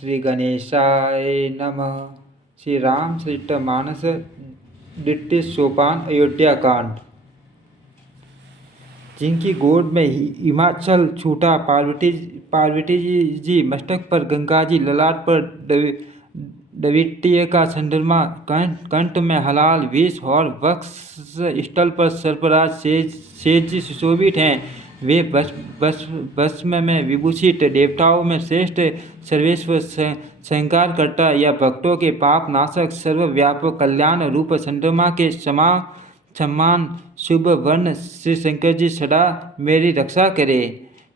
श्री गणेशाय नमः। श्री रामचरितमानस द्वितीय सोपान अयोध्या कांड। जिनकी गोद में हिमाचल छूटा, पार्वती जी मस्तक पर गंगा जी, ललाट पर द्वितीय का चंद्रमा, कंठ में हलाल विष और वक्ष स्थल पर सर्पराज सेज सुशोभित हैं। वे भस्म में विभूषित, देवताओं में श्रेष्ठ, सर्वेश्वर, संहार करता या भक्तों के पाप नाशक, सर्वव्यापक, कल्याण रूप चंद्रमा के समान शुभ वर्ण श्री शंकर जी सदा मेरी रक्षा करे।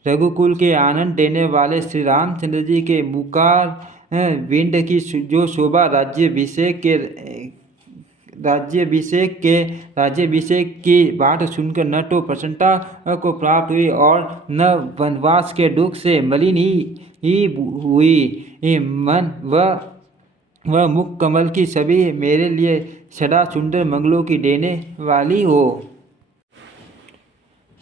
रघुकुल के आनंद देने वाले श्री रामचंद्र जी के मुखार विंड की जो शोभा राज्याभिषेक की बात सुनकर न तो प्रसन्नता को प्राप्त हुई और न वनवास के दुख से मलिन ही हुई। मन वह मुख कमल की सभी मेरे लिए सदा सुंदर मंगलों की देने वाली हो।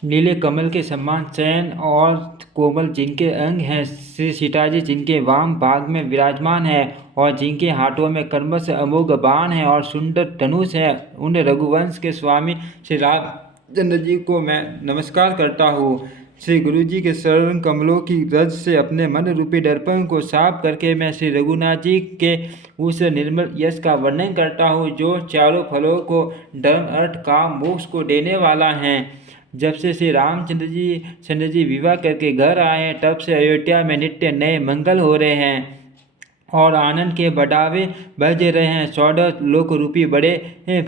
नीले कमल के समान चयन और कोमल जिनके अंग हैं, श्री सीता जी जिनके वाम भाग में विराजमान है और जिनके हाथों में कर्मश अमोघ बाण है और सुंदर धनुष है, उन रघुवंश के स्वामी श्री रामचंद्र जी को मैं नमस्कार करता हूँ। श्री गुरु जी के शरण कमलों की रज से अपने मन रूपी दर्पण को साफ करके मैं श्री रघुनाथ जी के उस निर्मल यश का वर्णन करता हूँ जो चारों फलों को, धर्म अर्थ काम मोक्ष को देने वाला है। जब से श्री रामचंद्र जी विवाह करके घर आए हैं, तब से अयोध्या में नित्य नए मंगल हो रहे हैं और आनंद के बढ़ावे बज रहे हैं। 14 लोक रूपी बड़े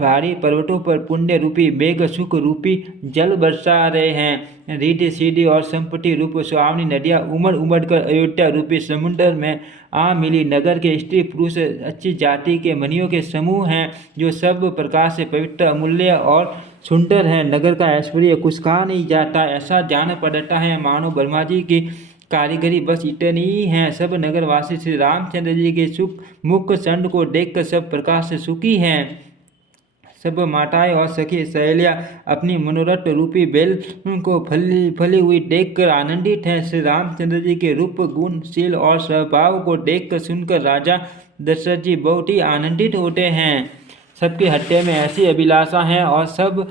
भारी पर्वतों पर पुण्य रूपी मेघ सुख रूपी जल बरसा रहे हैं। रिद्धि सिद्धि और संपत्ति रूप स्वामी नदियाँ उमड़ कर अयोध्या रूपी समुद्र में आ मिली। नगर के स्त्री पुरुष अच्छी जाति के मनियों के समूह हैं जो सब प्रकार से पवित्र, अमूल्य और सुंदर है। नगर का ऐश्वर्य कुछ कहा नहीं जाता, ऐसा जान पड़ता है मानो ब्रह्मा जी की कारीगरी बस इतनी ही है। सब नगरवासी श्री रामचंद्र जी के सुख मुख चंड को देखकर सब प्रकार से सुखी हैं। सब माताएं और सखी सहेलियां अपनी मनोरथ रूपी बेल को फली हुई देखकर आनंदित हैं। श्री रामचंद्र जी के रूप, गुण, शील और स्वभाव को देखकर सुनकर राजा दशरथ जी बहुत ही आनंदित होते हैं। सबके हृदय में ऐसी अभिलाषा है और सब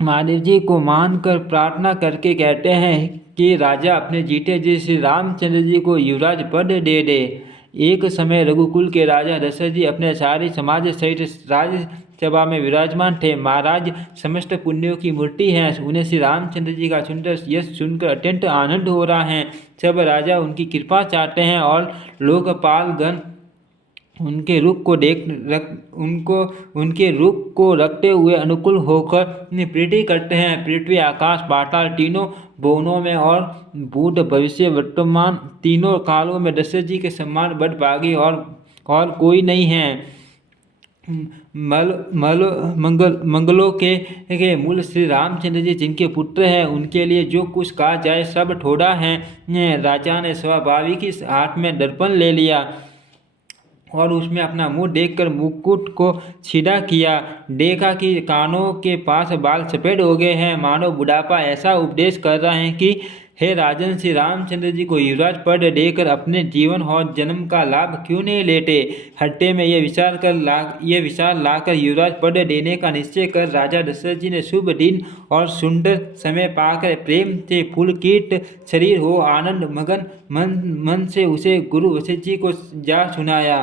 महादेव जी को मानकर प्रार्थना करके कहते हैं कि राजा अपने जीते जी श्री रामचंद्र जी को युवराज पद दे दे। एक समय रघुकुल के राजा दशरथ जी अपने सारे समाज सहित राज्यसभा में विराजमान थे। महाराज समस्त पुण्यों की मूर्ति हैं, उन्हें श्री रामचंद्र जी का सुंदर यश सुनकर अत्यंत आनंद हो रहा है। सब राजा उनकी कृपा चाहते हैं और लोकपालगण उनके रुख को रखते हुए अनुकूल होकर प्रीति करते हैं। पृथ्वी, आकाश, पाताल तीनों भुवनों में और भूत, भविष्य, वर्तमान तीनों कालों में दशरथ जी के समान बड़भागी और कोई नहीं है। मंगलों के मूल श्री रामचंद्र जी जिनके पुत्र हैं, उनके लिए जो कुछ कहा जाए सब थोड़ा है। राजा ने स्वाभाविक ही हाथ में दर्पण ले लिया और उसमें अपना मुंह देखकर मुकुट को सीधा किया। देखा कि कानों के पास बाल सफ़ेद हो गए हैं, मानो बुढ़ापा ऐसा उपदेश कर रहे हैं कि हे राजन, श्री रामचंद्र जी को युवराज पद देकर अपने जीवन और जन्म का लाभ क्यों नहीं लेते। हृदय में यह विचार लाकर युवराज पद देने का निश्चय कर राजा दशरथ जी ने शुभ दिन और सुंदर समय पाकर प्रेम से पुलकित शरीर हो आनंद मगन मन से उसे गुरु वशिष्ठ जी को जा सुनाया।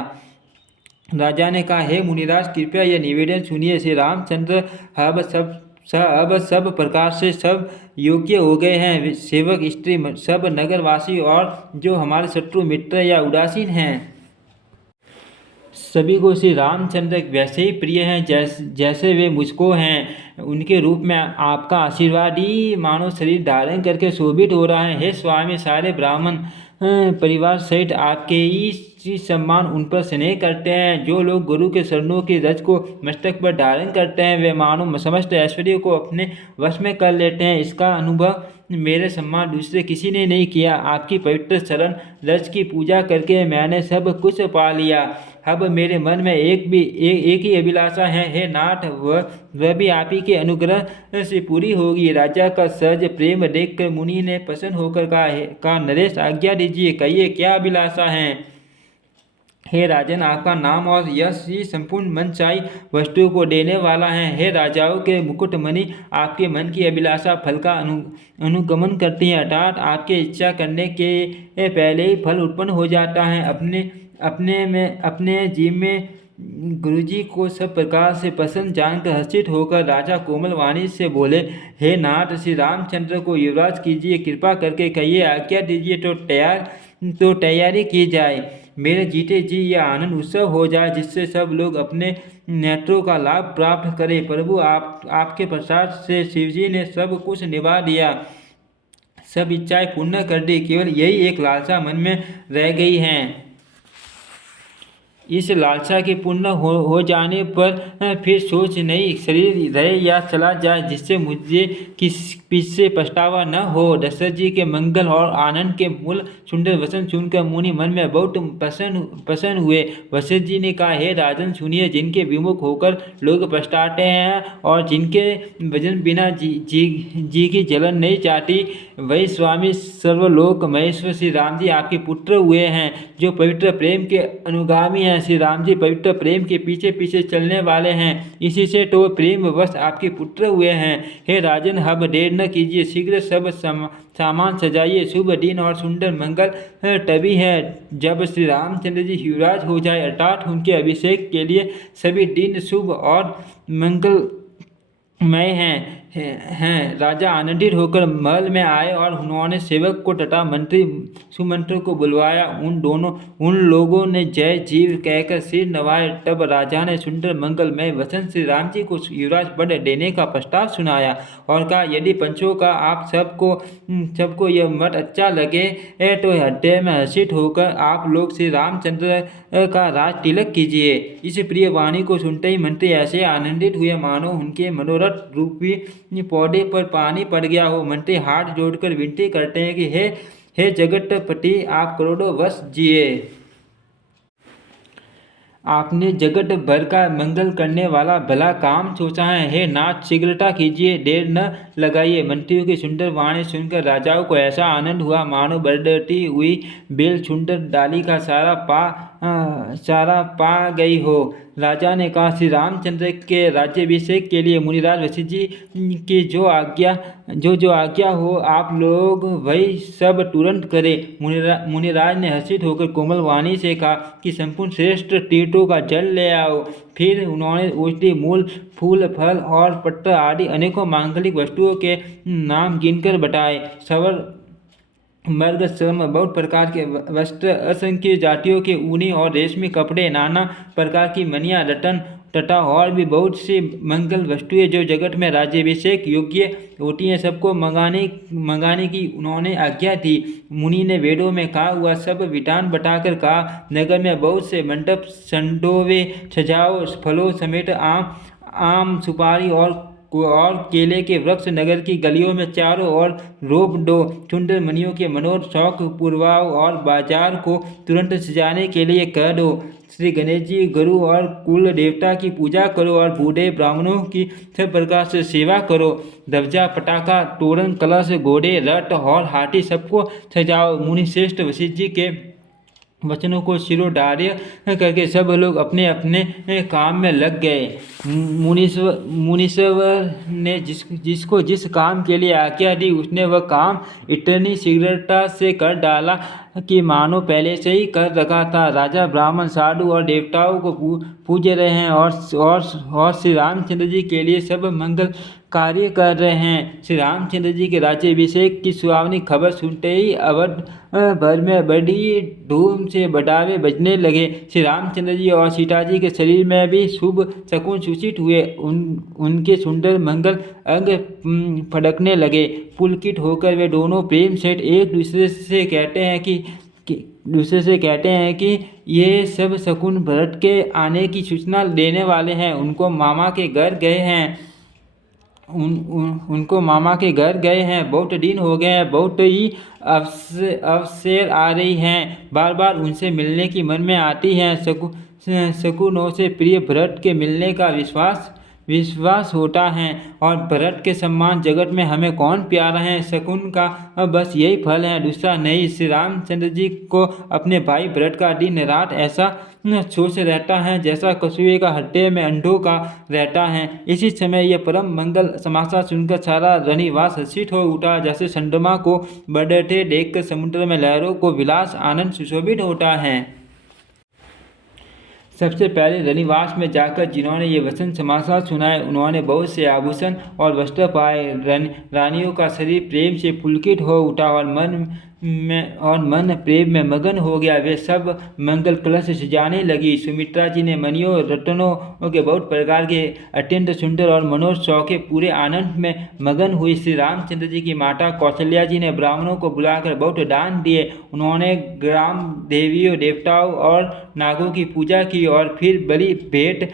राजा ने कहा, हे मुनिराज, कृपया यह निवेदन सुनिए। श्री रामचंद्र अब सब प्रकार से सब योग्य हो गए हैं। सेवक स्त्री, सब नगरवासी और जो हमारे शत्रु मित्र या उदासीन हैं, सभी को श्री रामचंद्र वैसे ही प्रिय हैं जैसे वे मुझको हैं। उनके रूप में आपका आशीर्वाद ही मानो शरीर धारण करके शोभित हो रहा है। हे स्वामी, सारे ब्राह्मण परिवार सहित आपके ही सम्मान उन पर स्नेह करते हैं। जो लोग गुरु के शरणों की रज को मस्तक पर धारण करते हैं, वे मानो समस्त ऐश्वर्य को अपने वश में कर लेते हैं। इसका अनुभव मेरे सम्मान दूसरे किसी ने नहीं किया। आपकी पवित्र शरण रज की पूजा करके मैंने सब कुछ पा लिया। अब मेरे मन में एक ही अभिलाषा है, हे नाथ, वह भी आप ही के अनुग्रह से पूरी होगी। राजा का सहज प्रेम देखकर मुनि ने प्रसन्न होकर कहा, नरेश, आज्ञा दीजिए, कहिए क्या अभिलाषा है। हे राजन, आपका नाम और यश ही संपूर्ण मनचाही वस्तुओं को देने वाला है। हे राजाओं के मुकुटमणि, आपके मन की अभिलाषा फल का अनुगमन करती है, अर्थात आपके इच्छा करने के पहले ही फल उत्पन्न हो जाता है। अपने जीव में गुरुजी को सब प्रकार से प्रसन्न जानकर हर्षित होकर राजा कोमल वाणी से बोले, हे नाथ, श्री रामचंद्र को युवराज कीजिए, कृपा करके कहिए, आज्ञा दीजिए तो तैयारी की जाए। मेरे जीते जी यह आनंद उत्सव हो जाए, जिससे सब लोग अपने नेत्रों का लाभ प्राप्त करें। प्रभु, आपके प्रसाद से शिवजी ने सब कुछ निभा दिया, सब इच्छाएं पूर्ण कर दी, केवल यही एक लालसा मन में रह गई है। इस लालसा के पूर्ण हो जाने पर फिर सोच नहीं, शरीर रहे या चला जाए, जिससे मुझे पीछे पछतावा न हो। दशरथ जी के मंगल और आनंद के मूल सुंदर वचन सुनकर मुनि मन में बहुत प्रसन्न हुए। वशिष्ठ जी ने कहा, हे राजन, सुनिए, जिनके विमुख होकर लोग पछताते हैं और जिनके भजन बिना जी की जलन नहीं चाहती, वही स्वामी सर्वलोक महेश्वर श्री राम जी आपके पुत्र हुए हैं, जो पवित्र प्रेम के अनुगामी हैं। श्री राम जी पवित्र प्रेम के पीछे पीछे चलने वाले हैं, इसी से तो प्रेम वश आपके पुत्र हुए हैं। हे राजन, अब देर न कीजिए, शीघ्र सब सामान सजाइए। शुभ दिन और सुंदर मंगल तभी है जब श्री रामचंद्र जी युवराज हो जाए, अर्थात उनके अभिषेक के लिए सभी दिन शुभ और मंगलमय हैं। राजा आनंदित होकर महल में आए और उन्होंने सेवक को तथा मंत्री सुमंत्रों को बुलवाया। उन लोगों ने जय जीव कहकर सिर नवाए। तब राजा ने सुंदर मंगलमय वचन श्री राम जी को युवराज पद देने का प्रस्ताव सुनाया और कहा, यदि पंचों का आप सबको यह मत अच्छा लगे तो हृदय में हर्षित होकर आप लोग श्री रामचंद्र का राज तिलक कीजिए। इस प्रिय वाणी को सुनते ही मंत्री ऐसे आनंदित हुए मानो उनके मनोरथ रूपी पौधे पर पानी पड़ गया हो। मंत्री हाथ जोड़कर विनती करते हैं कि हे जगतपति, आप करोड़ों वर्ष जिए। आपने जगत भर का मंगल करने वाला भला काम सोचा है। हे नाथ, शीघ्रता कीजिए, देर न लगाइए। मंत्रियों की सुंदर वाणी सुनकर राजाओं को ऐसा आनंद हुआ मानो बढ़ती हुई बेल सुंदर डाली का सारा पा गई हो। राजा ने कहा, श्री रामचंद्र के राज्याभिषेक के लिए मुनिराज वशिष्ठ जी की जो आज्ञा हो, आप लोग वही सब तुरंत करें। मुनिराज ने हर्षित होकर कोमल वाणी से कहा कि संपूर्ण श्रेष्ठ तीर्थों का जल ले आओ। फिर उन्होंने औषधि, मूल, फूल, फल और पत्र आदि अनेकों मांगलिक वस्तुओं के नाम गिनकर बताए। सवर, मर्ग, श्रम, बहुत प्रकार के वस्त्र, असंख्य जातियों के ऊनी और रेशमी कपड़े, नाना प्रकार की मणियाँ, रत्न तथा और भी बहुत सी मंगल वस्तुएं जो जगत में राज्याभिषेक योग्य होती हैं, सबको मंगाने की उन्होंने आज्ञा दी। मुनि ने वेदों में कहा हुआ सब विधान बताकर कहा, नगर में बहुत से मंडप संडोवे सजाओ, फलों समेत आम, सुपारी और केले के वृक्ष नगर की गलियों में चारों ओर रोप दो। सुंदर मणियों के मनोर शौक पुरवाओ और बाजार को तुरंत सजाने के लिए कह दो। श्री गणेश जी, गुरु और कुल देवता की पूजा करो और बूढ़े ब्राह्मणों की सब प्रकार से सेवा करो। ध्वजा, पटाखा, तोरण, कलश, घोड़े, रथ और हाथी सबको सजाओ। मुनि श्रेष्ठ वशिष्ठ जी के वचनों को शिरोधार्य करके सब लोग अपने अपने काम में लग गए। मुनीश्वर ने जिसको जिस काम के लिए आज्ञा दी, उसने वह काम इतनी शीघ्रता से कर डाला कि मानो पहले से ही कर रखा था। राजा, ब्राह्मण, साधु और देवताओं को पूज रहे हैं और श्री रामचंद्र जी के लिए सब मंगल कार्य कर रहे हैं। श्री रामचंद्र जी के राज्याभिषेक की सुहावनी खबर सुनते ही अवध भर में बड़ी धूम से बढ़ावे बजने लगे। श्री रामचंद्र जी और सीता जी के शरीर में भी शुभ शकुन सूचित हुए। उनके सुंदर मंगल अंग फड़कने लगे। पुलकित होकर वे दोनों प्रेम से एक दूसरे से कहते हैं कि ये सब शकुन भरत के आने की सूचना देने वाले हैं। उनको मामा के घर गए हैं, बहुत दिन हो गए हैं, बहुत ही अवसर आ रही हैं, बार बार उनसे मिलने की मन में आती हैं। शकुनों से प्रिय भरत के मिलने का विश्वास होता है। और भरत के समान जगत में हमें कौन प्यारा है, शकुन का बस यही फल है, दूसरा नहीं। श्री रामचंद्र जी को अपने भाई भरत का दिन रात ऐसा सोच रहता है जैसा कछुए का हड्डे में अंडों का रहता है। इसी समय यह परम मंगल समाचार सुनकर सारा रनिवास हर्षित हो उठा, जैसे चंद्रमा को बढ़ते देखकर समुद्र में लहरों को विलास आनंद सुशोभित होता है। सबसे पहले रनिवास में जाकर जिन्होंने ये वचन समाचार सुनाए, उन्होंने बहुत से आभूषण और वस्त्र पाए। रानियों का शरीर प्रेम से पुलकित हो उठा और मन प्रेम में मगन हो गया। वे सब मंगल कलश सजाने लगी। सुमित्रा जी ने मणियों रत्नों के बहुत प्रकार के अत्यंत सुंदर और मनोहर चौके पूरे आनंद में मगन हुई। श्री रामचंद्र जी की माता कौशल्या जी ने ब्राह्मणों को बुलाकर बहुत दान दिए। उन्होंने ग्राम देवियों, देवताओं और नागों की पूजा की और फिर बलि भेंट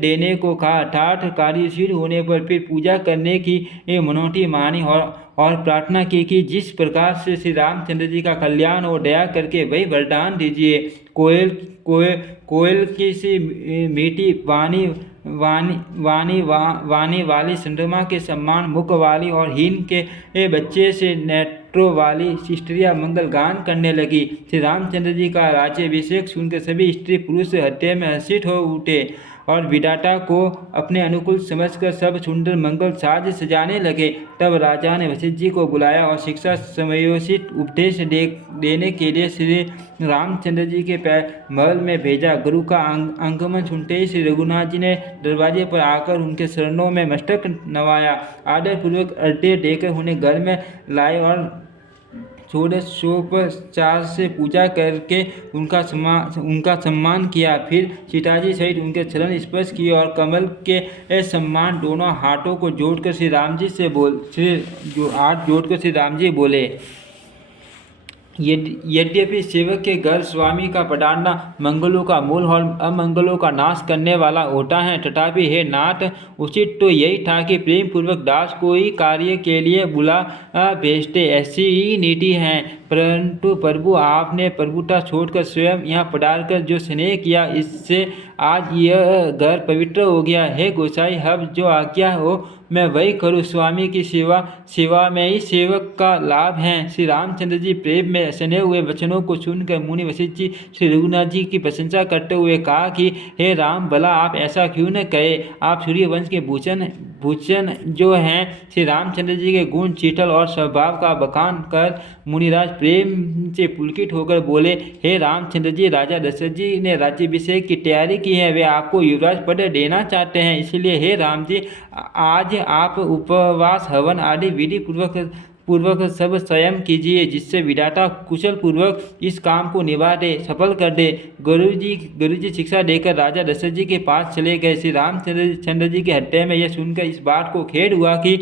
देने को कहा। अर्थात कार्य सिद्ध होने पर फिर पूजा करने की मनोती मानी और प्रार्थना की कि जिस प्रकार से श्री रामचंद्र जी का कल्याण और दया करके वही वरदान दीजिए। कोयल की सी मीठी वाणी वाली, चंद्रमा के समान मुख वाली और हीन के बच्चे से नेत्रों वाली स्त्रियां मंगल गान करने लगी। श्री रामचंद्र जी का राज्याभिषेक सुनकर सभी स्त्री पुरुष हृदय में हर्षित हो उठे और विधाता को अपने अनुकूल समझकर सब सुंदर मंगल साज सजाने लगे। तब राजा ने वशिष्ठ जी को बुलाया और शिक्षा समयोचित उपदेश देने के लिए श्री रामचंद्र जी के महल में भेजा। गुरु का आगमन सुनते ही श्री रघुनाथ जी ने दरवाजे पर आकर उनके चरणों में मस्तक नवाया, आदरपूर्वक अर्घ्य देकर उन्हें घर में लाए और षोडशोपचार से पूजा करके उनका सम्मान किया। फिर सीताजी सहित उनके चरण स्पर्श किए और कमल के सम्मान दोनों हाथों को जोड़कर श्री राम जी बोले। यद्यपि सेवक के घर स्वामी का पधारना मंगलों का मूल और अमंगलों का नाश करने वाला होता है, तथापि हे नाथ, उचित तो यही था कि प्रेम पूर्वक दास को ही कार्य के लिए बुला भेजते। ऐसी ही नीति है। परंतु प्रभु, आपने प्रभुता छोड़कर स्वयं यहाँ पधार कर जो स्नेह किया, इससे आज यह घर पवित्र हो गया। हे गोसाई, अब जो आज्ञा हो मैं वही करूँ। स्वामी की सेवा में ही सेवक का लाभ है। श्री रामचंद्र जी प्रेम में सने हुए वचनों को सुनकर मुनि वशिष्ठ जी श्री रघुनाथ जी की प्रशंसा करते हुए कहा कि हे राम, भला आप ऐसा क्यों न कहे। आप सूर्यवंश के भूषण जो हैं। श्री रामचंद्र जी के गुण, शीतल और स्वभाव का बखान कर मुनिराज प्रेम से पुलकित होकर बोले, हे रामचंद्र जी, राजा दशरथ जी ने राज्याभिषेक की तैयारी की है। वे आपको युवराज पद देना चाहते हैं। इसलिए हे राम जी, आज आप उपवास, हवन आदि विधि पूर्वक सब स्वयं कीजिए, जिससे विधाता कुशल पूर्वक इस काम को निभा दे, सफल कर दे। गुरु जी शिक्षा देकर राजा दशरथ जी के पास चले गए। श्री रामचंद्र जी के हृदय में यह सुनकर इस बात को खेद हुआ कि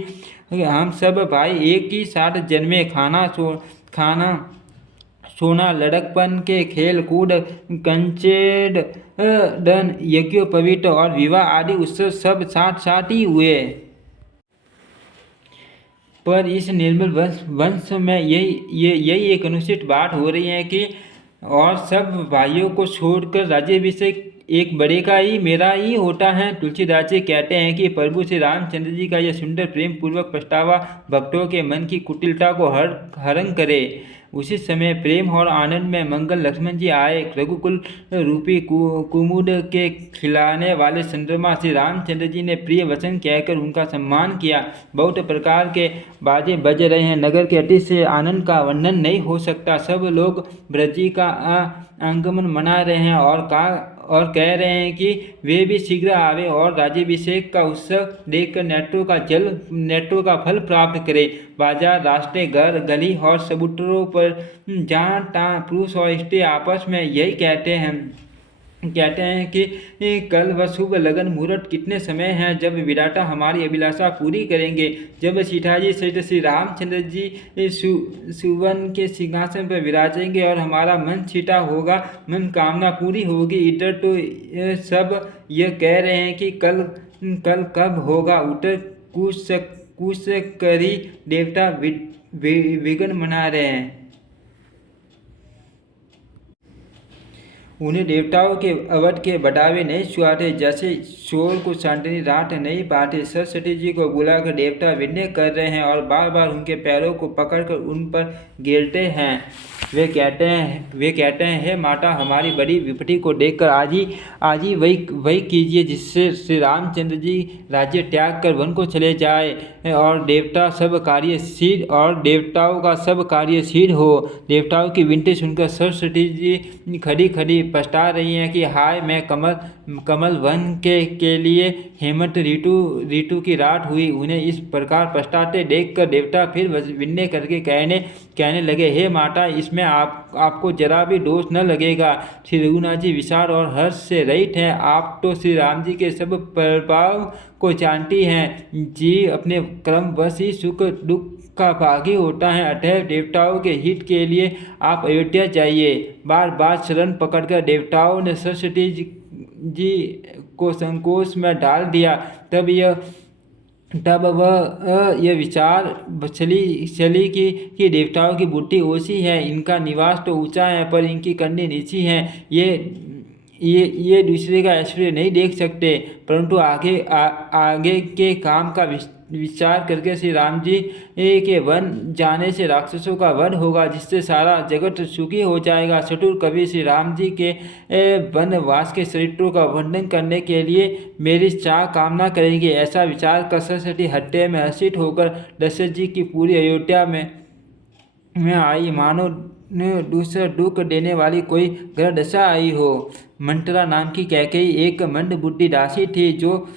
हम सब भाई एक ही साथ जन्मे। खाना सोना, लड़कपन के खेल कूद, कंचेड दन, यज्ञोपवीत और विवाह आदि उत्सव सब साथ ही हुए। पर इस निर्मल वंश में यही एक अनुचित बात हो रही है कि और सब भाइयों को छोड़कर राज्याभिषेक एक बड़े का ही, मेरा ही होता है। तुलसीदास जी कहते हैं कि प्रभु श्री रामचंद्र जी का यह सुंदर प्रेम पूर्वक प्रस्तावा भक्तों के मन की कुटिलता को हरण करे। उसी समय प्रेम और आनंद में मंगल लक्ष्मण जी आए। रघुकुल रूपी कुमुद के खिलाने वाले चंद्रमा श्री रामचंद्र जी ने प्रिय वचन कहकर उनका सम्मान किया। बहुत प्रकार के बाजे बज रहे हैं। नगर के अति से आनंद का वर्णन नहीं हो सकता। सब लोग ब्रज जी का आगमन मना रहे हैं और कह रहे हैं कि वे भी शीघ्र आवे और राज्याभिषेक का उत्सव देखकर नेत्रों का फल प्राप्त करे। बाजार, रास्ते, घर, गली और चबूतरों पर जहाँ तहाँ पुरुष और स्त्री आपस में यही कहते हैं कि कल व शुभ लगन मुहूर्त कितने समय है जब विधाता हमारी अभिलाषा पूरी करेंगे। जब सीताजी सहित श्री रामचंद्र जी सुवन के सिंहासन पर विराजेंगे और हमारा मन सीता होगा, मन कामना पूरी होगी। इधर तो सब यह कह रहे हैं कि कल कब होगा। उधर कुछ करी देवता विघ्न मना रहे हैं। उन्हें देवताओं के अवध के बढ़ावे नहीं छुआते, जैसे शोर को सांडनी रात नहीं पाते। सरस्वती जी को बुलाकर देवता विनय कर रहे हैं और बार बार उनके पैरों को पकड़कर उन पर गिरते हैं। वे कहते हैं, हे माता, हमारी बड़ी विपत्ति को देखकर आज ही वही कीजिए जिससे श्री रामचंद्र जी राज्य त्याग कर वन को चले जाए और देवताओं का सब कार्य सिद्ध हो। देवताओं की विनती सुनकर सरस्वती जी खड़ी खड़ी पछता रही हैं कि हाय, मैं कमल वन के लिए हेमंत ऋतु की रात हुई। उन्हें इस प्रकार पछताते देखकर देवता फिर विनय करके कहने लगे, हे माता, इसमें आपको जरा भी दोष न लगेगा। श्री रघुनाथ जी विचार और हर्ष से रहित हैं। आप तो श्री राम जी के सब प्रभाव को जानती हैं। जी अपने क्रमवश ही सुख दुख का भागी होता है, अतः देवताओं के हित के लिए आप अयोध्या जाइए। बार बार शरण पकड़कर देवताओं ने सरस्वती जी को संकोच में डाल दिया। तब वह यह विचार चली कि देवताओं की बुद्धि ओसी है, इनका निवास तो ऊंचा है पर इनकी कन्या नीची है। ये दूसरे का ऐश्वर्य नहीं देख सकते, परंतु आगे के काम का विचार करके श्री राम जी के वन जाने से राक्षसों का वध होगा, जिससे सारा जगत सुखी हो जाएगा। चतुर कवि श्री राम जी के वनवास के चरित्रों का वर्णन करने के लिए मेरी चाह कामना करेंगे। ऐसा विचार कर सरस्वती हृदय में हर्षित होकर दशरथ जी की पूरी अयोध्या में आई, मानो दूसरा दुख देने वाली कोई ग्रह दशा आई हो। मंत्रा नाम की कैकेयी एक मंदबुद्धि दासी थी, जो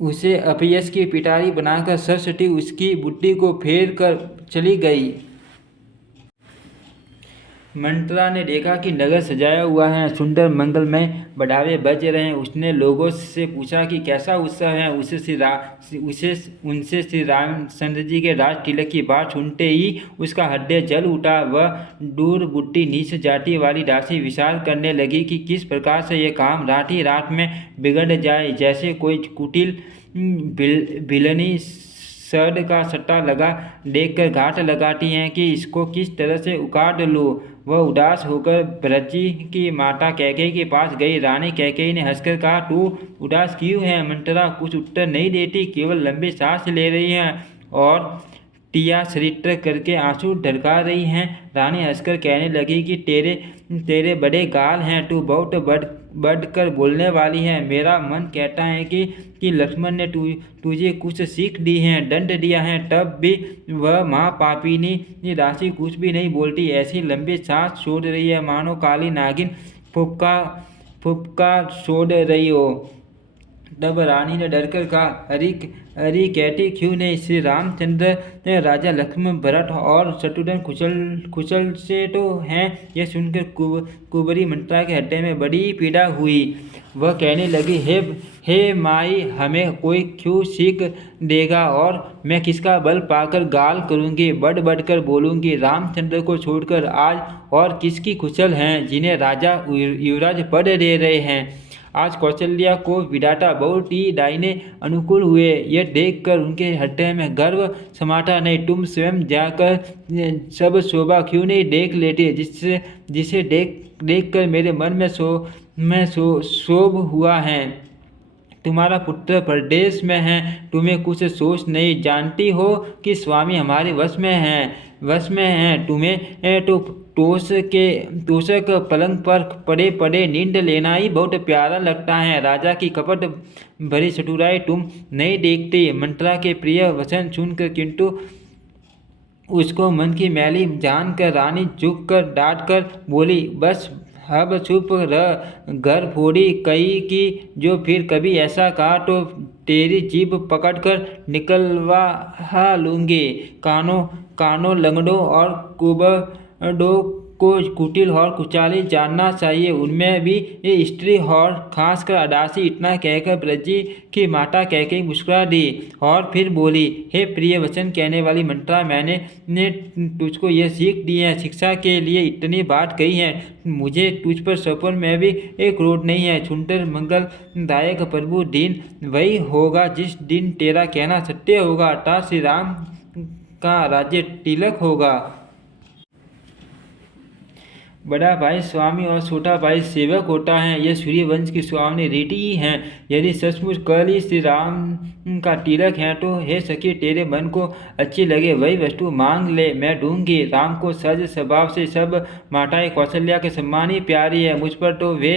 उसे अपयश की पिटारी बनाकर सरस्वती उसकी बुद्धि को फेर कर चली गई। मंत्रा ने देखा कि नगर सजाया हुआ है, सुंदर मंगलमय बढ़ावे बज रहे हैं। उसने लोगों से पूछा कि कैसा उत्सव है। उनसे श्री रामचंद्र जी के राज तिलक की बात सुनते ही उसका हृदय जल उठा। वह दूर बुद्धि नीच जाति वाली दासी विचार करने लगी कि किस प्रकार से यह काम रात ही रात में बिगड़ जाए। जैसे कोई कुटिल बिलनी सड़ का सट्टा लगा देखकर घाट लगाती हैं कि इसको किस तरह से उकाड़ लो। वह उदास होकर ब्रजी की माता कैकेयी के पास गई। रानी कैकेयी ने हंसकर कहा, तू उदास क्यों है? मंत्रा कुछ उत्तर नहीं देती, केवल लंबी सांस ले रही है और टिया चरित्र करके आंसू ढरका रही हैं। रानी हंसकर कहने लगी कि तेरे बड़े गाल हैं, तू बहुत बढ़कर बोलने वाली है। मेरा मन कहता है कि लक्ष्मण ने तुझे कुछ सीख दी है, दंड दिया है, तब भी वह महापापिनी दासी कुछ भी नहीं बोलती। ऐसी लंबी सांस छोड़ रही है मानो काली नागिन फुफका छोड़ रही हो। तब रानी ने डरकर कहा, अरे कहती क्यों नहीं? श्री रामचंद्र ने राजा लक्ष्मण, भरत और शत्रुघ्न कुशल से तो हैं। यह सुनकर कुंवरी मंत्रा के हृदय में बड़ी पीड़ा हुई। वह कहने लगी, हे माई, हमें कोई क्यों सीख देगा और मैं किसका बल पाकर गाल करूँगी, बढ़ कर बोलूँगी। रामचंद्र को छोड़कर आज और किसकी कुशल हैं जिन्हें राजा युवराज पद दे रहे हैं। आज कौशल्या को विधाता बहुत ही दाहिने अनुकूल हुए। यह देखकर उनके हृदय में गर्व समाता नहीं। तुम स्वयं जाकर सब शोभा क्यों नहीं देख लेते, जिसे देख कर मेरे मन में शोभ हुआ है। तुम्हारा पुत्र परदेश में है, तुम्हें कुछ सोच नहीं। जानती हो कि स्वामी हमारे वश में हैं। तुम्हें तो तोषक पलंग पर पड़े पड़े नींद लेना ही बहुत प्यारा लगता है। राजा की कपट भरी चतुराई तुम नहीं देखती। मंत्रा के प्रिय वचन सुनकर किंतु उसको मन की मैली जानकर रानी झुक कर डांट कर बोली, बस अब चुप रह। घर फोड़ी कई की जो फिर कभी ऐसा कहा तो तेरी जीभ पकड़कर निकलवा लूँगी। कानों लंगड़ों और कुबड़ों को कुटिल और कुचाली जानना चाहिए, उनमें भी ये स्त्री और खासकर अदासी। इतना कहकर ब्रजी की माता कैकेयी मुस्कुरा दी और फिर बोली, हे प्रिय वचन कहने वाली मंत्रा, मैंने तुझको यह सीख दी है, शिक्षा के लिए इतनी बात कही है। मुझे तुझ पर सपन में भी एक क्रोध नहीं है। सुंदर मंगलदायक प्रभु दिन वही होगा जिस दिन तेरा कहना सत्य होगा, अर्थात श्री राम का राज्य तिलक होगा। बड़ा भाई स्वामी और छोटा भाई सेवक होता है। यह सूर्यवंश की सुहावनी रीति ही है। यदि सचमुच कल ही श्री राम का तिलक है तो हे सखी, तेरे मन को अच्छी लगे वही वस्तु मांग ले, मैं दूंगी। राम को सहज स्वभाव से सब माताएं कौशल्या के सम्मान ही प्यारी है। मुझ पर तो वे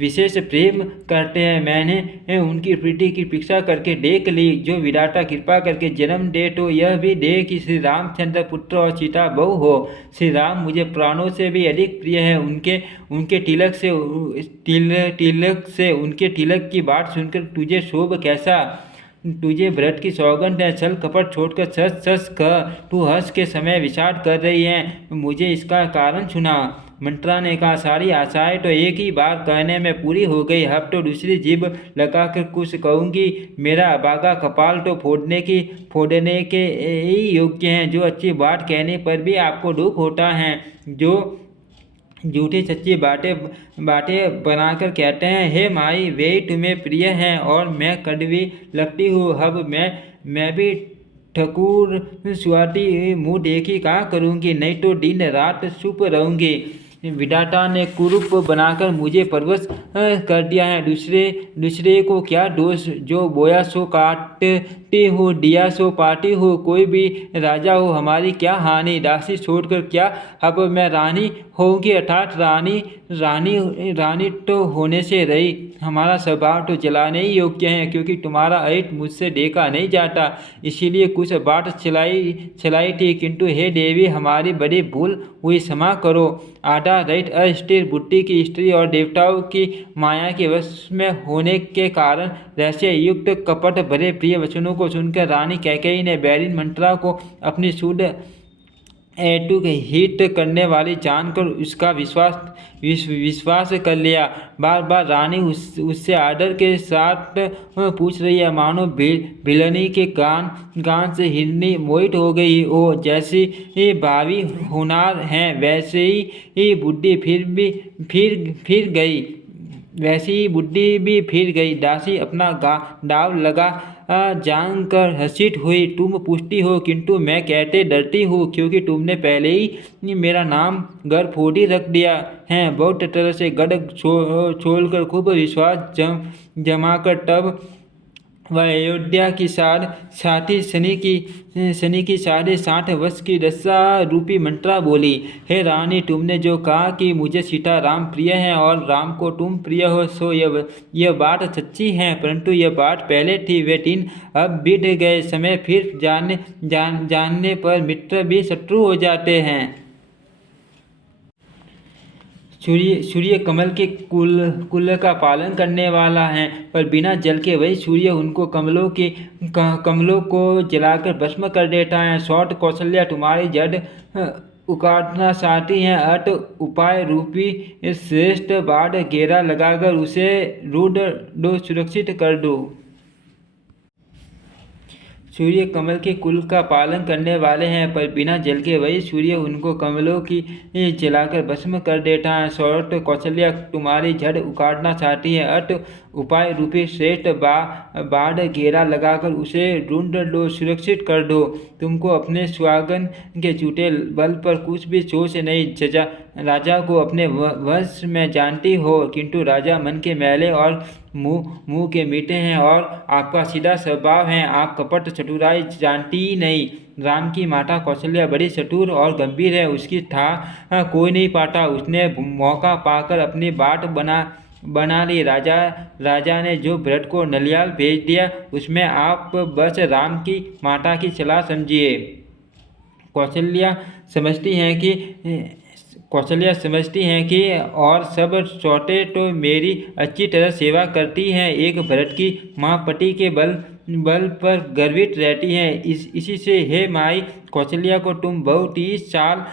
विशेष प्रेम करते हैं। मैंने उनकी प्रीति की परीक्षा करके देख ली। जो विधाता कृपा करके जन्म दे तो यह भी दे कि श्री रामचंद्र पुत्र और सीता बहु हो। श्री राम मुझे प्राणों से भी अधिक प्रिय है। उनके उनके तिलक से उनके तिलक की बात सुनकर तुझे शोभ कैसा? तुझे व्रत की सौगंध है, छल कपट छोड़कर सच सच कह, तू हंस के समय विषाद कर रही है, मुझे इसका कारण सुना। मंत्रा ने कहा, सारी आशाएं तो एक ही बार कहने में पूरी हो गई, अब तो दूसरी जीभ लगाकर कुछ कहूंगी। मेरा अभागा कपाल तो फोड़ने के ही योग्य हैं। जो अच्छी बात कहने पर भी आपको दुख होता है, जो झूठी सच्ची बातें बनाकर कहते हैं, हे माई वे तुम्हें प्रिय हैं और मैं कड़वी लगती हूँ। अब मैं भी ठकुर स्वाति मुँह देखी कहाँ करूँगी, नहीं तो दिन रात चुप रहूँगी। विधाता ने कुरूप बनाकर मुझे परवश कर दिया है। दूसरे को क्या दोष, जो बोया सो काटती हो, दिया सो पाती हो। कोई भी राजा हो, हमारी क्या हानि, दासी छोड़कर क्या अब मैं रानी होगी, अर्थात रानी तो होने से रही। हमारा स्वभाव तो जलाने ही योग्य है, क्योंकि तुम्हारा अहित मुझसे देखा नहीं जाता, इसीलिए कुछ बाट चलाई थी, किंतु हे देवी हमारी बड़ी भूल हुई, क्षमा करो। आधा रहित अस्थिर बुद्धि की स्त्री और देवताओं की माया के वश में होने के कारण रहस्य युक्त कपट भरे प्रिय वचनों को सुनकर रानी कैकेयी ने बैरिन मंत्रा को अपनी शुद्ध ऐटुक हित करने वाली जानकर उसका विश्वास कर लिया। बार बार रानी उससे आदर के साथ पूछ रही है, मानो भिलनी के गान से हिरनी मोहित हो गई हो। जैसी भावी होनार हैं वैसे ही बुद्धि फिर गई, वैसी ही बुद्धि भी फिर गई। दासी अपना दाव लगा जानकर हर्षित हुई। तुम पूछती हो, किंतु मैं कहते डरती हूँ, क्योंकि तुमने पहले ही मेरा नाम गरफोड़ी रख दिया है। बहुत तरह से गढ़ छोड़कर खूब विश्वास जमाकर तब वह अयोध्या की साथी शनि की 60.5 वर्ष की दशा रूपी मंत्रा बोली, हे रानी, तुमने जो कहा कि मुझे सीता राम प्रिय हैं और राम को तुम प्रिय हो, सो यह बात सच्ची है, परंतु यह बात पहले थी। वे दिन अब बीत गए, समय फिर जानने पर मित्र भी शत्रु हो जाते हैं। सूर्य कमल के कुल का पालन करने वाला है, पर बिना जल के वही सूर्य उनको कमलों को जलाकर भस्म कर देता है। सौत कौशल्या तुम्हारी जड़ उकाटना चाहती हैं, अत उपाय रूपी श्रेष्ठ बाढ़ घेरा लगाकर उसे रूढ़ दो, सुरक्षित कर दो। सूर्य कमल के कुल का पालन करने वाले हैं, पर बिना जल के वही सूर्य उनको कमलों की जलाकर भस्म कर देता है। सौरठ कौशल्या तुम्हारी जड़ उखाड़ना चाहती है, अत उपाय रूपी श्रेष्ठ बाढ़ घेरा लगाकर उसे ढूंढ लो, सुरक्षित कर दो। तुमको अपने स्वागन के झूठे बल पर कुछ भी सोच नहीं। राजा को अपने वश में जानती हो, किंतु राजा मन के मैले और मुंह के मीठे हैं, और आपका सीधा स्वभाव है। आप कपट चतुराई जानती ही नहीं। राम की माता कौशल्या बड़ी चतुर और गंभीर है, उसकी था कोई नहीं पाता। उसने मौका पाकर अपनी बात बना ली। राजा ने जो व्रत को नलियाल भेज दिया, उसमें आप बस राम की माता की सलाह समझिए। कौशल्या समझती हैं कि और सब चौटे तो मेरी अच्छी तरह सेवा करती हैं। एक भरत की माँ पति के बल पर गर्वित रहती हैं। इसी से हे माई कौशल्या को तुम बहुत 30 साल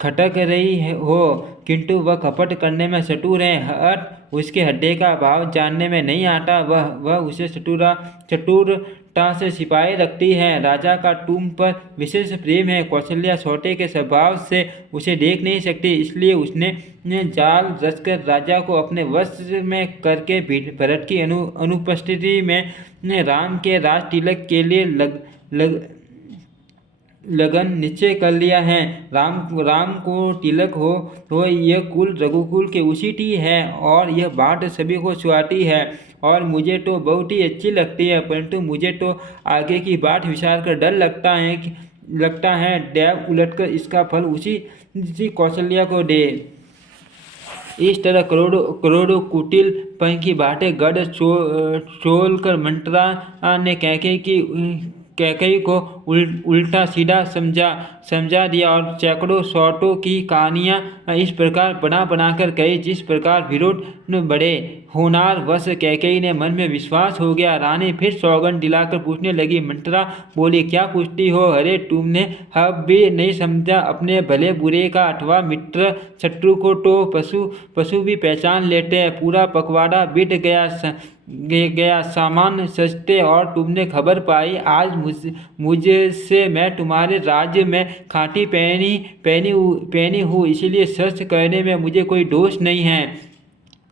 खटक रही हो, किंतु वह कपट करने में चतुर है। उसके हड्डे का भाव जानने में नहीं आता। वह उसे चतुरता से सिपाही रखती है। राजा का तुम पर विशेष प्रेम है। कौशल्या छोटे के स्वभाव से उसे देख नहीं सकती, इसलिए उसने जाल रचकर राजा को अपने वश में करके भरत की अनुपस्थिति में राम के राज तिलक के लिए लगन निश्चय कर लिया है। राम राम को तिलक हो तो यह कुल रघुकुल के उचित ही है और यह बात सभी को सुहाती है और मुझे तो बहुत ही अच्छी लगती है, परंतु मुझे तो आगे की बात विचार कर डर लगता है देव उलटकर इसका फल उसी कौशल्या को दे। इस तरह करोड़ों करोड़ों कुटिल पन की बातें गढ़ चोल कर मंत्रा ने कैकेयी को उल्टा सीधा समझा दिया और सैकड़ों सौटों की कहानियाँ इस प्रकार बना कर कही जिस प्रकार विरोध बढ़े। होनार वश कैकेयी ने मन में विश्वास हो गया। रानी फिर सौगंध दिलाकर पूछने लगी। मंत्रा बोली, क्या पूछती हो? अरे तुमने अब भी नहीं समझा अपने भले बुरे का, अथवा मित्र शत्रु को तो पशु भी पहचान लेते हैं। पूरा पखवाड़ा बीत गया सामान सजते और तुमने खबर पाई। आज मुझसे मैं तुम्हारे राज्य में खाटी पहनी हूँ, इसलिए सच कहने में मुझे कोई दोष नहीं है।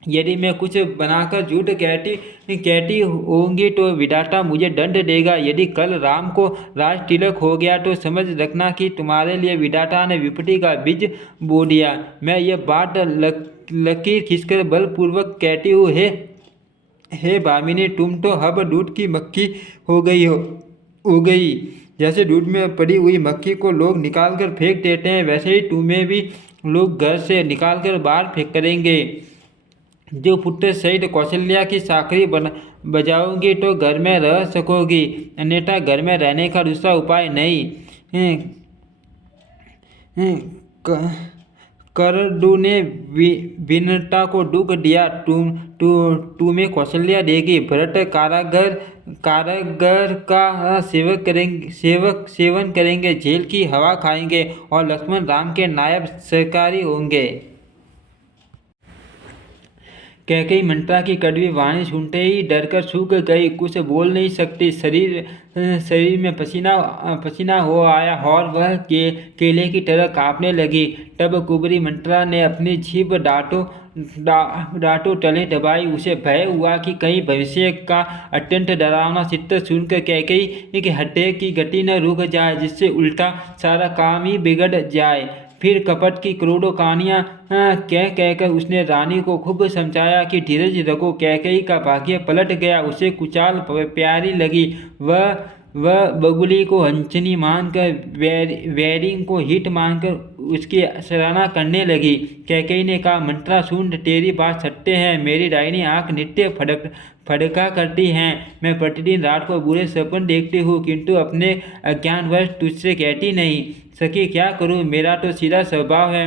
यदि मैं कुछ बनाकर झूठ कहती होंगी तो विधाता मुझे दंड देगा। यदि कल राम को राज तिलक हो गया तो समझ रखना कि तुम्हारे लिए विधाता ने विपत्ति का बीज बो दिया। मैं ये बात लकीर खींचकर बलपूर्वक कहती हूँ, हे भामिनी, तुम तो हब दूध की मक्खी हो गई। जैसे दूध में पड़ी हुई मक्खी को लोग निकाल कर फेंक देते हैं, वैसे ही तुम्हें भी लोग घर से निकाल कर बाहर फेंक करेंगे। जो पुत्र सहित कौशल्या की साकरी बजाओगी तो घर में रह सकोगी, अन्यथा घर में रहने का दूसरा उपाय नहीं। करदू ने विनता को दुख दिया। तुम्हें कौशल्या देगी। भरत कारागर का सेवन करेंगे, जेल की हवा खाएंगे और लक्ष्मण राम के नायब सहकारी होंगे। कैकेयी मंत्रा की कड़वी वाणी सुनते ही डरकर सूख गई, कुछ बोल नहीं सकती। शरीर में पसीना हो आया और वह केले की तरह कांपने लगी। तब कुबरी मंत्रा ने अपनी जीभ दांतों तले दबाई। उसे भय हुआ कि कहीं भविष्य का अत्यंत डरावना चित्र सुनकर कैकेयी के हृदय की गति न रुक जाए, जिससे उल्टा सारा काम ही बिगड़ जाए। फिर कपट की करोड़ों कहानियाँ कहकर उसने रानी को खूब समझाया कि धीरज रखो। कैकेयी का भाग्य पलट गया, उसे कुचाल प्यारी लगी। वह बगुली को हंसनी मानकर, वैरिंग को हिट मानकर उसकी सराहना करने लगी। कैकेयी ने कहा, मंत्रा सुन, तेरी बात सत्य है। मेरी डायनी आँख नित्य फड़का करती हैं। मैं प्रतिदिन रात को बुरे सपन देखती हूँ, किंतु अपने अज्ञानवश तुझसे कहती नहीं। सखी, क्या करूँ? मेरा तो सीधा स्वभाव है।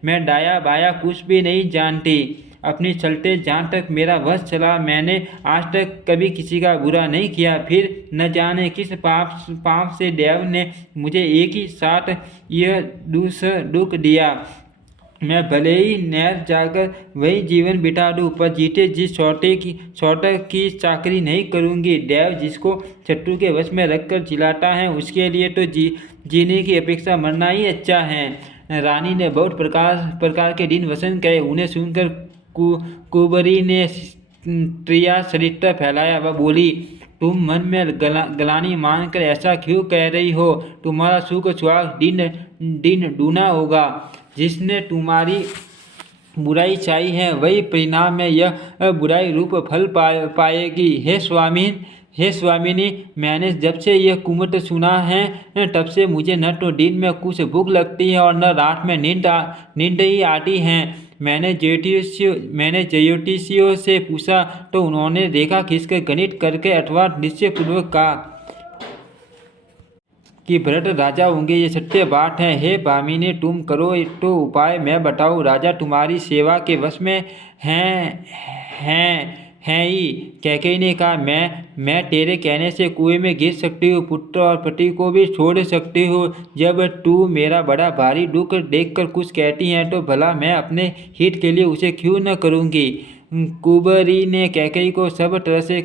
मैं दाया बाया कुछ भी नहीं जानती। अपनी चलते जहाँ तक मेरा वश चला, मैंने आज तक कभी किसी का बुरा नहीं किया। फिर न जाने किस पाप से देव ने मुझे एक ही साथ यह दुख दिया। मैं भले ही नहर जाकर वही जीवन बिता दूँ, पर जीते जी छोटे की चाकरी नहीं करूँगी। देव जिसको शत्रु के वश में रखकर जिलाता है, उसके लिए तो जीने की अपेक्षा मरना ही अच्छा है। रानी ने बहुत प्रकार के दिन वसन कहे। उन्हें सुनकर कुबरी ने त्रिया चरित्र फैलाया। वह बोली, तुम मन में गलानी मानकर ऐसा क्यों कह रही हो? तुम्हारा सुख सुहाग दिन दूना होगा। जिसने तुम्हारी बुराई चाही है, वही परिणाम में यह बुराई रूप फल पाएगी। हे स्वामिनी, मैंने जब से यह कुमत सुना है, तब से मुझे न तो दिन में कुछ भूख लगती है और न रात में नींद ही आती है। मैंने ज्योतिषियों से पूछा तो उन्होंने रेखा खींचकर गणित करके अथवा निश्चयपूर्वक कहा कि भरत राजा होंगे। ये सत्य बात है। हे भामिनी, तुम करो तो उपाय, मैं बताऊँ। राजा तुम्हारी सेवा के वश में हैं ही। कैकेयी ने कहा, मैं तेरे कहने से कुएं में गिर सकती हूँ, पुत्र और पति को भी छोड़ सकती हूँ। जब तू मेरा बड़ा भारी दुख देखकर कुछ कहती है, तो भला मैं अपने हित के लिए उसे क्यों न करूँगी। कुबरी ने कैकेयी को सब तरह से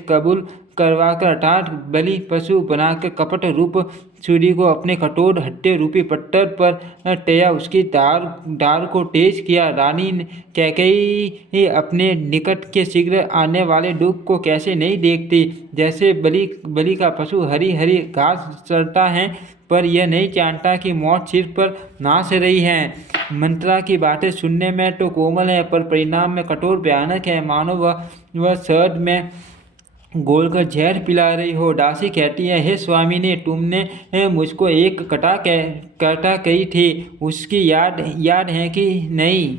करवाकर अर्थात बलि पशु बनाकर कपट रूप सूर्य को अपने कठोर हत्या रूपी पत्थर पर टया उसकी धार को तेज किया। रानी कैकेयी अपने निकट के शीघ्र आने वाले दुख को कैसे नहीं देखती। जैसे बलि का पशु हरी हरी घास चरता है पर यह नहीं जानता कि मौत सिर पर नाच रही है। मंत्रा की बातें सुनने में तो कोमल है पर परिणाम में कठोर भयानक है, मानो वह शहद में घोलकर जहर पिला रही हो। दासी कहती है, हे स्वामिनी, तुमने मुझको एक कथा कही थी, उसकी याद है कि नहीं?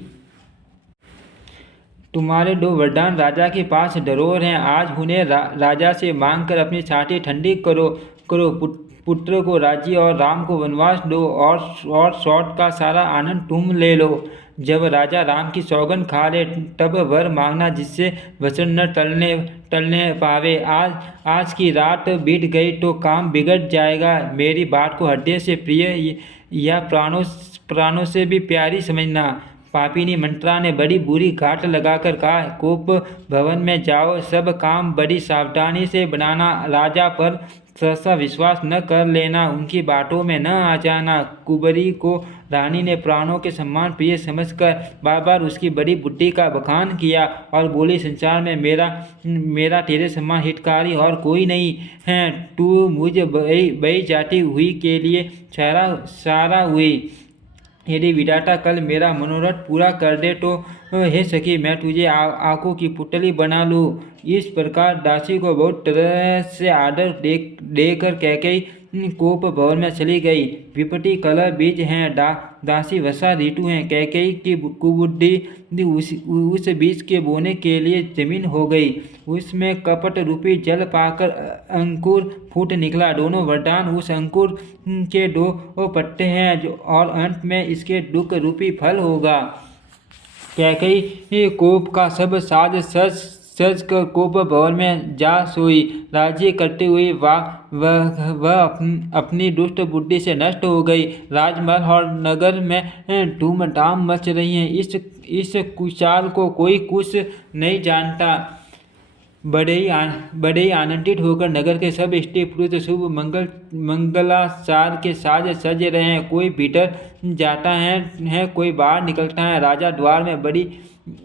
तुम्हारे 2 वरदान राजा के पास धरोहर हैं, आज उन्हें राजा से मांगकर अपनी छाती ठंडी करो। पुत्र को राज्य और राम को वनवास दो और सौट का सारा आनंद तुम ले लो। जब राजा राम की सौगंध खा ले तब वर मांगना जिससे वचन न टलने पावे। आज की रात बीत गई तो काम बिगड़ जाएगा। मेरी बात को हृदय से प्रिय या प्राणों से भी प्यारी समझना। पापिनी मंत्रा ने बड़ी बुरी घाट लगाकर कहा, कोप भवन में जाओ, सब काम बड़ी सावधानी से बनाना, राजा पर सहसा विश्वास न कर लेना, उनकी बातों में न आ जाना। कुबरी को रानी ने प्राणों के सम्मान प्रिय समझकर बार बार उसकी बड़ी बुद्धि का बखान किया और बोली, संसार में मेरा तेरे सम्मान हितकारी और कोई नहीं है। तू मुझ बही जाती हुई के लिए सारा हुई। यदि विधाता कल मेरा मनोरथ पूरा कर दे तो हे सखी, मैं तुझे आंखों की पुतली बना लूँ। इस प्रकार दासी को बहुत तरह से आदर देकर कैकेयी कोप भवन में चली गई। विपत्ति कलह बीज हैं, दासी वसा ऋतु हैं। कैकेयी की कुबुद्धि उस बीज के बोने के लिए जमीन हो गई। उसमें कपट रूपी जल पाकर अंकुर फूट निकला। दोनों वरदान उस अंकुर के 2 पत्ते हैं और अंत में इसके दुख रूपी फल होगा। कैकेयी कोप का सब साज सज कर कोप भवन में जा सोई। राज्य करते हुए वह अपनी दुष्ट बुद्धि से नष्ट हो गई। राजमहल और नगर में धूमधाम मच रही है। इस कुचाल को कोई कुछ नहीं जानता। बड़े ही आनंदित होकर नगर के सब स्त्री पुरुष शुभ मंगलाचार के साज सज रहे हैं। कोई भीतर जाता है, कोई बाहर निकलता है। राजा द्वार में बड़ी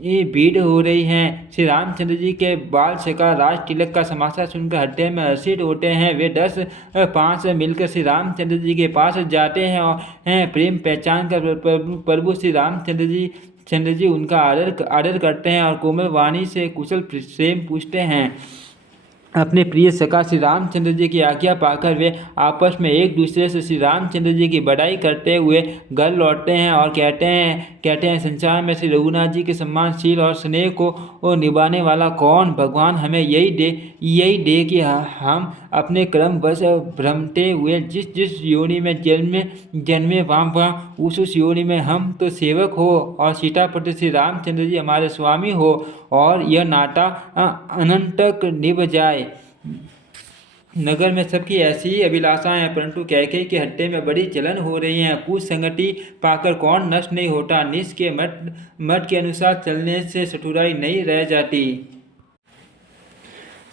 भीड़ हो रही है। श्री रामचंद्र जी के बाल सका राज तिलक का समाचार सुनकर हृदय में हर्षित होते हैं। वे 10-5 मिलकर श्री रामचंद्र जी के पास जाते हैं और प्रेम पहचान कर प्रभु श्री रामचंद्र जी उनका आदर करते हैं और कोमल वाणी से कुशल प्रेम पूछते हैं। अपने प्रिय सखा श्री रामचंद्र जी की आज्ञा पाकर वे आपस में एक दूसरे से श्री रामचंद्र जी की बड़ाई करते हुए घर लौटते हैं और कहते हैं संसार में श्री रघुनाथ जी के सम्मानशील और स्नेह को निभाने वाला कौन? भगवान हमें यही दे कि हम अपने कर्म बस भ्रमते हुए जिस योनि में जन्मे वहाँ उस योनि में हम तो सेवक हो और सीतापति श्री रामचंद्र जी हमारे स्वामी हो और यह नाता अनंत तक निभ जाए। नगर में सबकी ऐसी ही अभिलाषाएं हैं, परंतु कैकेयी के हृदय में बड़ी जलन हो रही है। कुसंगति पाकर कौन नष्ट नहीं होता। निज के मत के अनुसार चलने से चतुराई नहीं रह जाती।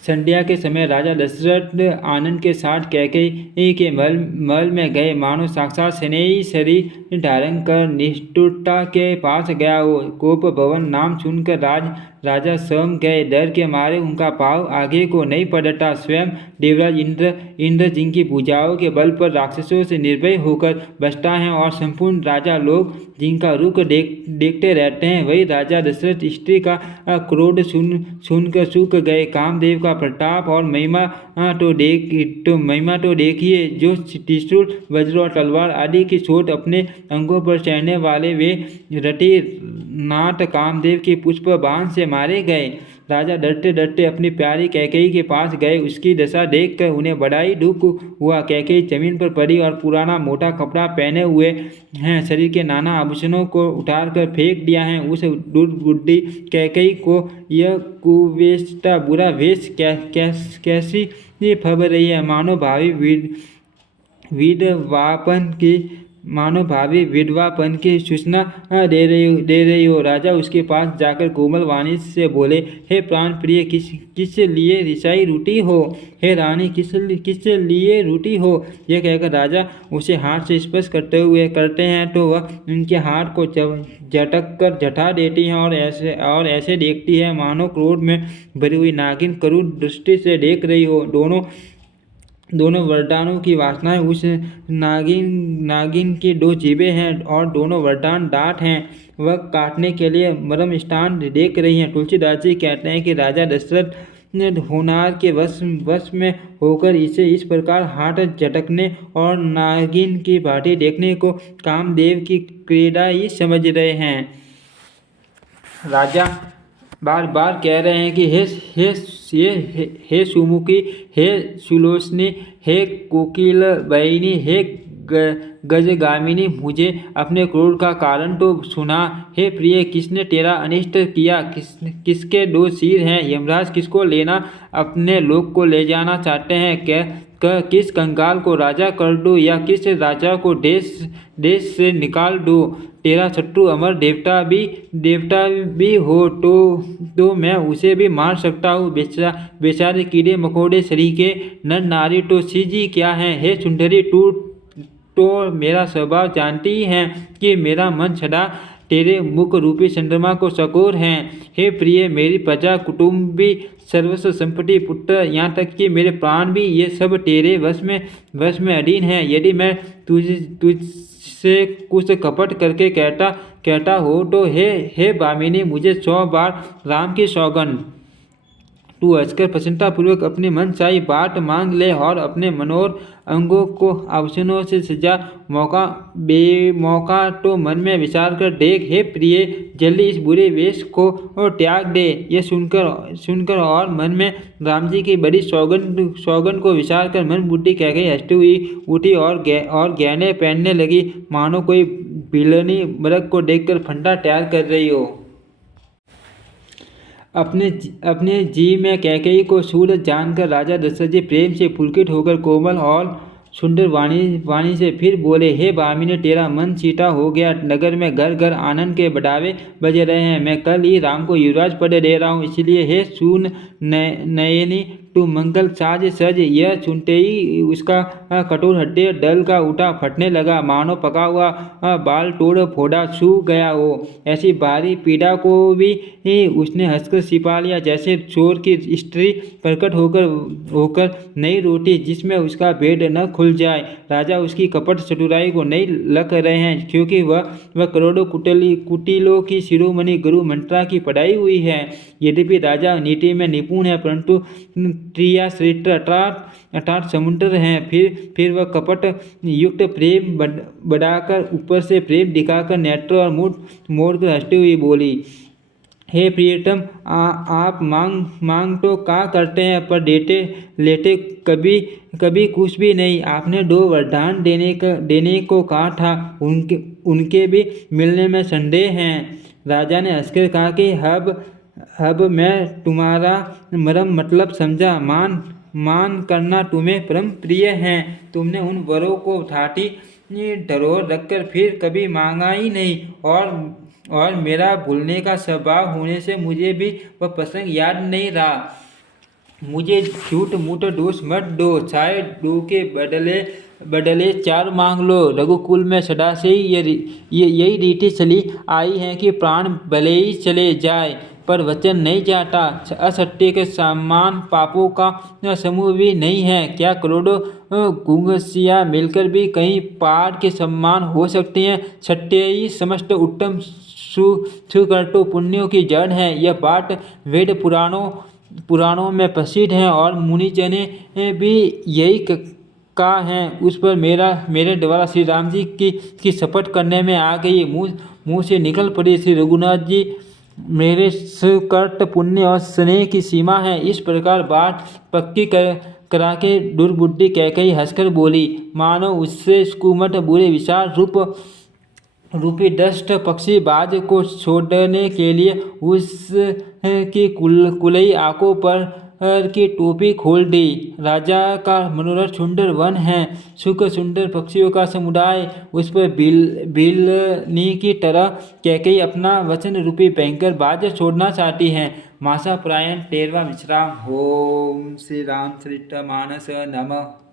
संध्या के समय राजा दशरथ आनंद के साथ कैकेयी के महल में गए, मानो साक्षात स्नेही शरीर धारण कर निष्ठुरता के पास गया हो। कोप भवन नाम सुनकर राजा स्वयं गए। डर के मारे उनका पाँव आगे को नहीं बढ़ता। स्वयं देवराज इंद्र जिनकी भुजाओं के बल पर राक्षसों से निर्भय होकर बसता है और संपूर्ण राजा लोग जिनका रुख देखते रहते हैं, वही राजा दशरथ स्त्री का क्रोध सुनकर सूख गए। कामदेव का प्रताप और महिमा तो देखिए, जो त्रिशूल वज्र और तलवार आदि की चोट अपने अंगों पर चढ़ने वाले वे रति नाथ कामदेव के पुष्प बाण से मारे गए। राजा डरते डरते अपनी प्यारी कैकेयी के पास गए। उसकी दशा देखकर उन्हें बड़ा ही दुख हुआ। कैकेयी जमीन पर पड़ी और पुराना मोटा कपड़ा पहने हुए हैं। शरीर के नाना आभूषणों को उतारकर फेंक दिया है। उस दुर्बुद्धि कैकेयी को यह कुवेष्टा बुरा वेश कैसी फब रही है, मानो भावी विधवापन की मानो भाभी विधवापन की सूचना दे रही हो। राजा उसके पास जाकर कोमल वाणी से बोले, हे प्राण प्रिय, किस लिए रिसाई रूठी हो? हे रानी, किस लिए रूठी हो? यह कहकर राजा उसे हाथ से स्पर्श करते हैं तो वह उनके हाथ को झटक कर झटा देती है और ऐसे देखती है मानो क्रोध में भरी हुई नागिन करुण दृष्टि से देख रही हो। दोनों वरदानों की वासनाएं उस नागिन की 2 जीभें हैं और दोनों वरदान दांत हैं। वह काटने के लिए मरम स्थान देख रही हैं। तुलसीदास जी कहते हैं कि राजा दशरथ होनार के वश में होकर इसे इस प्रकार हाथ झटकने और नागिन की भांति देखने को कामदेव की क्रीड़ा ही समझ रहे हैं। राजा बार बार कह रहे हैं कि हे सुमुखी, हे सुलोचनी, हे कोकिल वाहिनी, हे गजगामिनी, मुझे अपने क्रोध का कारण तो सुना। हे प्रिय, किसने तेरा अनिष्ट किया? किसके 2 सिर हैं? यमराज किसको लेना अपने लोक को ले जाना चाहते हैं? किस कंगाल को राजा कर दूं या किस राजा को देश से निकाल दूं? तेरा शत्रु अमर देवता भी हो तो मैं उसे भी मार सकता हूँ। बेचारे कीड़े मकोड़े सरीखे नर नारी तो सीजी क्या हैं? हे सुंदरी, तू तो मेरा स्वभाव जानती ही है कि मेरा मन सदा तेरे मुख रूपी चंद्रमा को सकोर है। हे प्रिय, मेरी प्रजा, कुटुंबी, सर्वस्व संपत्ति, पुत्र, यहाँ तक कि मेरे प्राण भी, ये सब तेरे वश में अधीन है। यदि मैं तुझसे कुछ कपट करके कहता हो तो हे भामिनी, मुझे 100 बार राम की सौगंध, तू हंसकर प्रसन्नतापूर्वक अपनी मनचाही बात मांग ले और अपने मनोहर अंगों को आभूषणों से सजा। बेमौका तो मन में विचार कर देख। हे प्रिय, जल्दी इस बुरे वेश को त्याग दे। यह सुनकर और मन में राम जी की बड़ी सौगंध को विचार कर मन बुद्धि कह गई हंसती हुई उठी और गहने पहनने लगी, मानो कोई बिलनी मृग को देखकर फंदा तैयार कर रही हो। अपने जी में कैकेयी को सूरज जानकर राजा दशरथ जी प्रेम से पुलकित होकर कोमल और सुंदर वाणी से फिर बोले, हे भामिनी, तेरा मन सीता हो गया। नगर में घर घर आनंद के बढ़ावे बज रहे हैं। मैं कल ही राम को युवराज पद दे रहा हूँ, इसलिए हे सून नयनी, तू मंगल साज सज। यह सुनते ही उसका कठोर हृदय डल का उठा फटने लगा, मानो पका हुआ बाल तोड़ फोड़ा सूख गया हो। ऐसी भारी पीड़ा को भी उसने हंसकर छिपा लिया, जैसे चोर की स्त्री प्रकट होकर नई रोटी जिसमें उसका भेद न खुल जाए। राजा उसकी कपट चतुराई को नहीं लख रहे हैं, क्योंकि वह करोड़ों कुटिलों की शिरोमणि गुरु मंत्रा की पढ़ाई हुई है। यद्यपि राजा नीति में निपुण है, परंतु त्रिया चरित्र अर्थात समुद्र हैं। फिर वह कपट युक्त प्रेम बढ़ाकर ऊपर से प्रेम दिखाकर नेत्र और मुंह मोड़कर हंसती हुई बोली, हे प्रियतम, आप मांग तो का करते हैं, पर लेते कभी कुछ भी नहीं। आपने 2 वरदान देने को कहा था, उनके भी मिलने में संदेह है। राजा ने हंसकर कहा कि अब मैं तुम्हारा मरम मतलब समझा। मान करना तुम्हें परम प्रिय है। तुमने उन वरों को ठाठी धरोहर रखकर फिर कभी मांगा ही नहीं, और मेरा भूलने का स्वभाव होने से मुझे भी वह प्रसंग याद नहीं रहा। मुझे झूठ मूठ दोष मत दो, चाहे 2 के बदले 4 मांग लो। रघुकुल में सदा से ही यही रीति चली आई है कि प्राण भले ही चले जाए पर वचन नहीं जाता। असत्य के समान पापों का समूह भी नहीं है। क्या करोड़ों घुंघसियाँ मिलकर भी कहीं पहाड़ के समान हो सकती हैं? सत्य ही समस्त उत्तम सुकृतों पुण्यों की जड़ है। यह बात वेद पुराणों में प्रसिद्ध है और मुनिजन ने भी यही कहा है। उस पर मेरे द्वारा श्री राम जी की शपथ करने में आ गई मुँह से निकल पड़ी। श्री रघुनाथ जी मेरे सुकृत पुण्य और स्नेह की सीमा है। इस प्रकार बात पक्की करा के दुर्बुद्धि कैकेयी हंसकर बोली, मानो उससे कुमठ बुरे विशाल रूपी दष्ट पक्षी बाज को छोड़ने के लिए उसकी कुलई आंखों पर की टोपी खोल दी। राजा का मनोरथ सुंदर वन है, सुख सुंदर पक्षियों का समुदाय, उस पर बिलनी की तरह कैकेयी अपना वचन रूपी भयंकर बाज छोड़ना चाहती है। मासा प्रायण 13वां विश्राम। ओम श्री रामचरितमानस नमः।